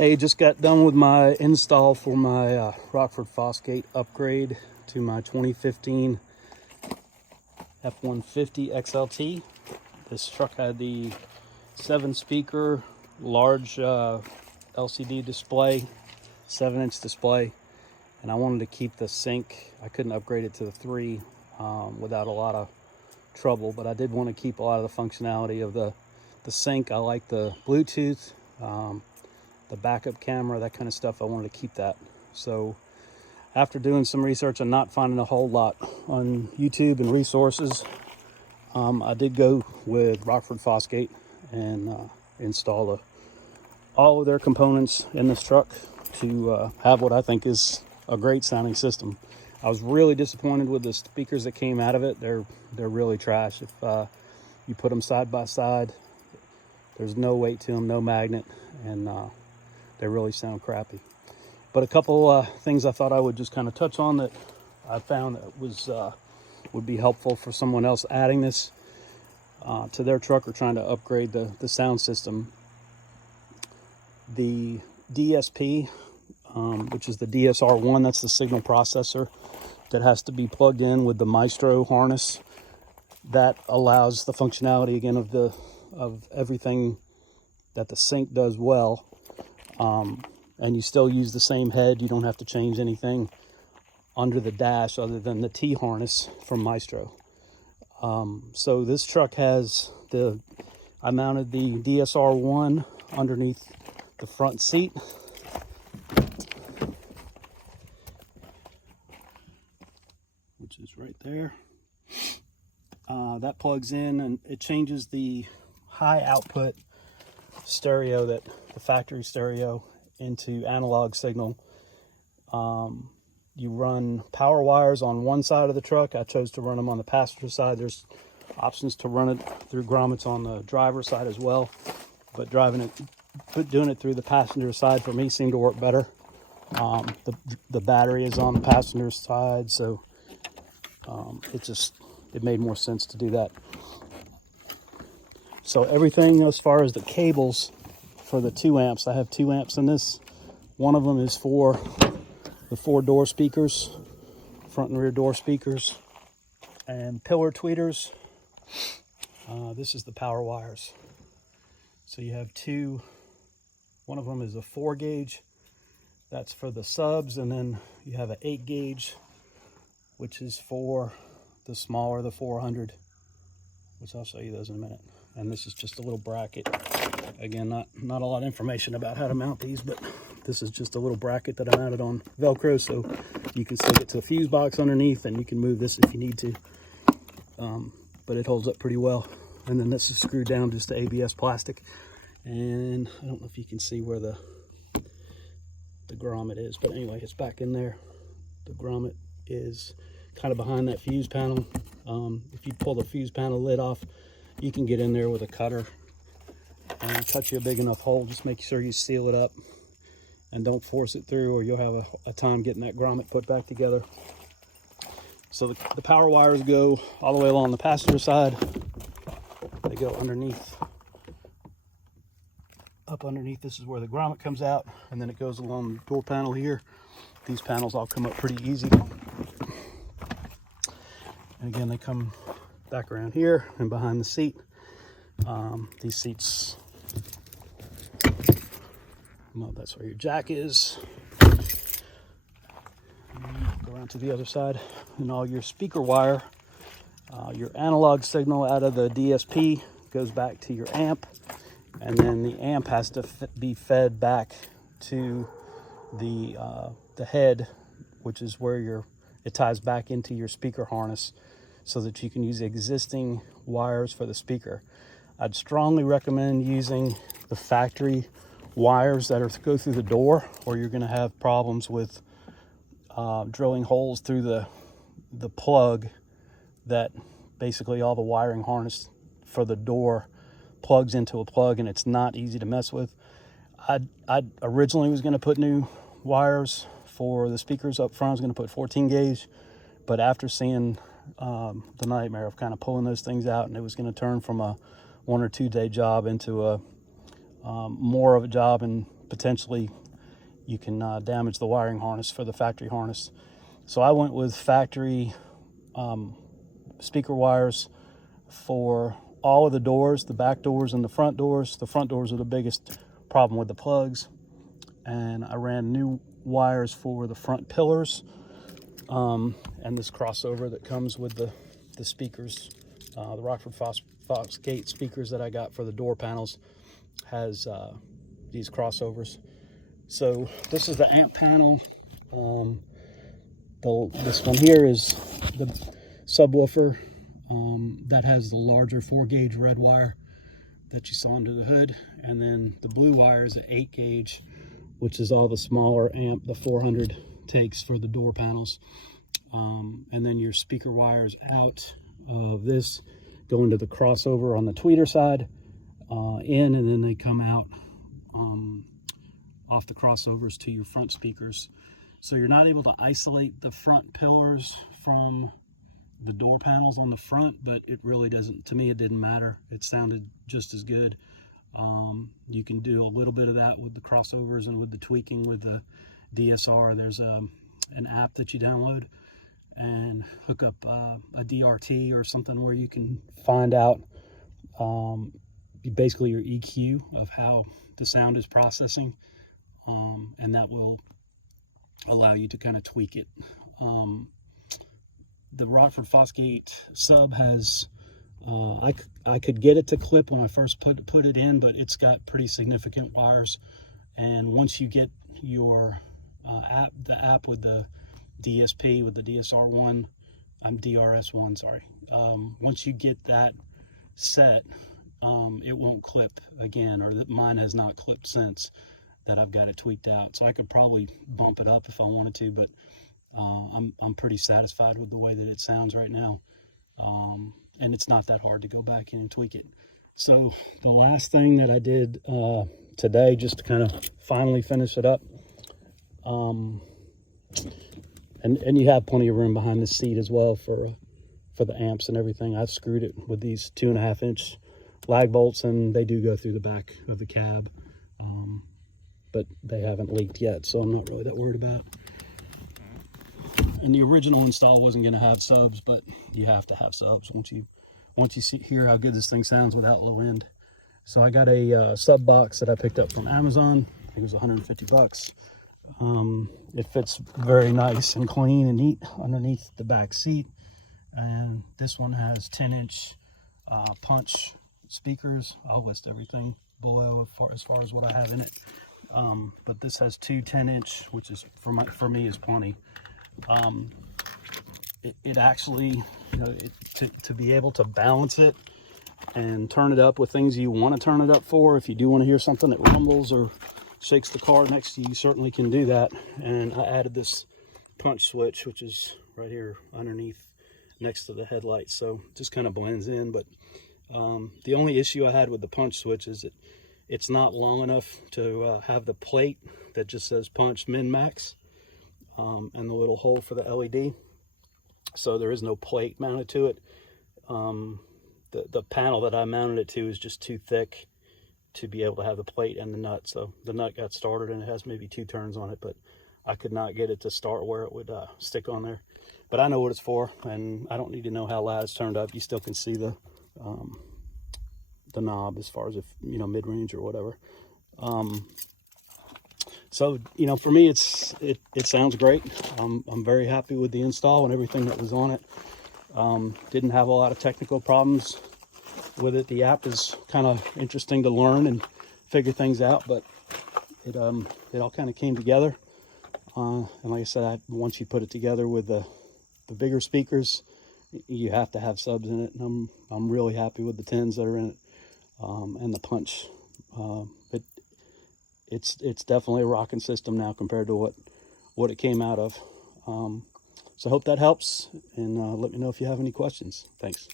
Hey, just got done with my install for my Rockford Fosgate upgrade to my 2015 F150 XLT. This truck had the 7-speaker large LCD display, 7-inch display, and I wanted to keep the sync. I couldn't upgrade it to the 3 without a lot of trouble, but I did want to keep a lot of the functionality of the sync. I like the Bluetooth, the backup camera, that kind of stuff. I wanted to keep that. So after doing some research and not finding a whole lot on YouTube and resources, I did go with Rockford Fosgate and install all of their components in this truck to have what I think is a great sounding system. I was really disappointed with the speakers that came out of it. They're really trash. If you put them side by side, there's no weight to them, no magnet, and they really sound crappy. But a couple things I thought I would just kind of touch on that I found that was would be helpful for someone else adding this to their truck or trying to upgrade the sound system. The DSP, which is the DSR1, that's the signal processor that has to be plugged in with the Maestro harness. That allows the functionality again of everything that the sync does well. And you still use the same head. You don't have to change anything under the dash other than the T harness from Maestro. So this truck has I mounted the DSR1 underneath the front seat. Which is right there. That plugs in and it changes the high output stereo, the factory stereo, into analog signal. You run power wires on one side of the truck. I chose to run them on the passenger side. There's options to run it through grommets on the driver's side as well, but doing it through the passenger side for me seemed to work better. The battery is on the passenger side, so it made more sense to do that. So everything as far as the cables for the 2 amps, I have 2 amps in this. One of them is for the 4-door speakers, front and rear door speakers, and pillar tweeters. This is the power wires. So you have two. One of them is a 4-gauge. That's for the subs, and then you have an 8-gauge, which is for the smaller, the 400, which I'll show you those in a minute. And this is just a little bracket. Again, not a lot of information about how to mount these, but this is just a little bracket that I mounted on Velcro, so you can still get to a fuse box underneath, and you can move this if you need to. But it holds up pretty well. And then this is screwed down just to ABS plastic. And I don't know if you can see where the grommet is, but anyway, it's back in there. The grommet is kind of behind that fuse panel. If you pull the fuse panel lid off, you can get in there with a cutter and cut you a big enough hole. Just make sure you seal it up and don't force it through, or you'll have a time getting that grommet put back together. So the power wires go all the way along the passenger side. They go underneath. Up underneath, this is where the grommet comes out, and then it goes along the door panel here. These panels all come up pretty easy. And again, they come back around here and behind the seat. These seats, well, that's where your jack is. Go around to the other side, and all your speaker wire, your analog signal out of the DSP goes back to your amp, and then the amp has to be fed back to the head, which is where it ties back into your speaker harness, so that you can use existing wires for the speaker. I'd strongly recommend using the factory wires that go through the door, or you're going to have problems with drilling holes through the plug that basically all the wiring harness for the door plugs into a plug, and it's not easy to mess with. I originally was going to put new wires for the speakers up front. I was going to put 14 gauge, but after seeing the nightmare of kind of pulling those things out, and it was going to turn from a 1 or 2 day job into a more of a job, and potentially you can damage the wiring harness for the factory harness. So I went with factory speaker wires for all of the doors, the back doors and the front doors. The front doors are the biggest problem with the plugs. And I ran new wires for the front pillars, and this crossover that comes with the speakers. The Rockford Fosgate speakers that I got for the door panels has these crossovers. So this is the amp panel. This one here is the subwoofer that has the larger 4-gauge red wire that you saw under the hood, and then the blue wire is an 8-gauge, which is all the smaller amp the 400 takes for the door panels. And then your speaker wires out of this go into the crossover on the tweeter side, and then they come out off the crossovers to your front speakers. So you're not able to isolate the front pillars from the door panels on the front, but it really doesn't, to me, it didn't matter. It sounded just as good. You can do a little bit of that with the crossovers and with the tweaking with the DSR. There's an app that you download and hook up a DRT or something where you can find out basically your EQ of how the sound is processing, and that will allow you to kind of tweak it. The Rockford Fosgate sub has I could get it to clip when I first put it in, but it's got pretty significant wires. And once you get your the app with the DSP, with the DSR1, DRS1, sorry. Once you get that set, it won't clip again, or that mine has not clipped since that I've got it tweaked out. So I could probably bump it up if I wanted to, but I'm pretty satisfied with the way that it sounds right now. And it's not that hard to go back in and tweak it. So the last thing that I did today, just to kind of finally finish it up, and you have plenty of room behind the seat as well for the amps and everything. I've screwed it with these 2.5-inch lag bolts, and they do go through the back of the cab, but they haven't leaked yet, so I'm not really that worried about it. And the original install wasn't going to have subs, but you have to have subs once you hear how good this thing sounds without low end. So I got a sub box that I picked up from Amazon. I think it was 150 bucks. It fits very nice and clean and neat underneath the back seat. And this one has 10-inch punch speakers. I'll list everything below as far as what I have in it. But this has two 10-inch, which is for me is plenty. It actually, you know, to be able to balance it and turn it up with things you want to turn it up for, if you do want to hear something that rumbles or shakes the car next to you, you certainly can do that. And I added this punch switch, which is right here underneath next to the headlights, so it just kind of blends in. But the only issue I had with the punch switch is that it's not long enough to have the plate that just says punch min max, and the little hole for the LED. So there is no plate mounted to it. The panel that I mounted it to is just too thick to be able to have the plate and the nut. So the nut got started and it has maybe 2 turns on it, but I could not get it to start where it would stick on there. But I know what it's for, and I don't need to know how loud it's turned up. You still can see the knob as far as, if you know, mid-range or whatever. So, you know, for me, it sounds great. I'm very happy with the install and everything that was on it. Didn't have a lot of technical problems with it. The app is kind of interesting to learn and figure things out, but it all kind of came together. And like I said, once you put it together with the bigger speakers, you have to have subs in it. And I'm really happy with the 10s that are in it, and the punch. It's definitely a rocking system now compared to what it came out of. So I hope that helps, and let me know if you have any questions. Thanks.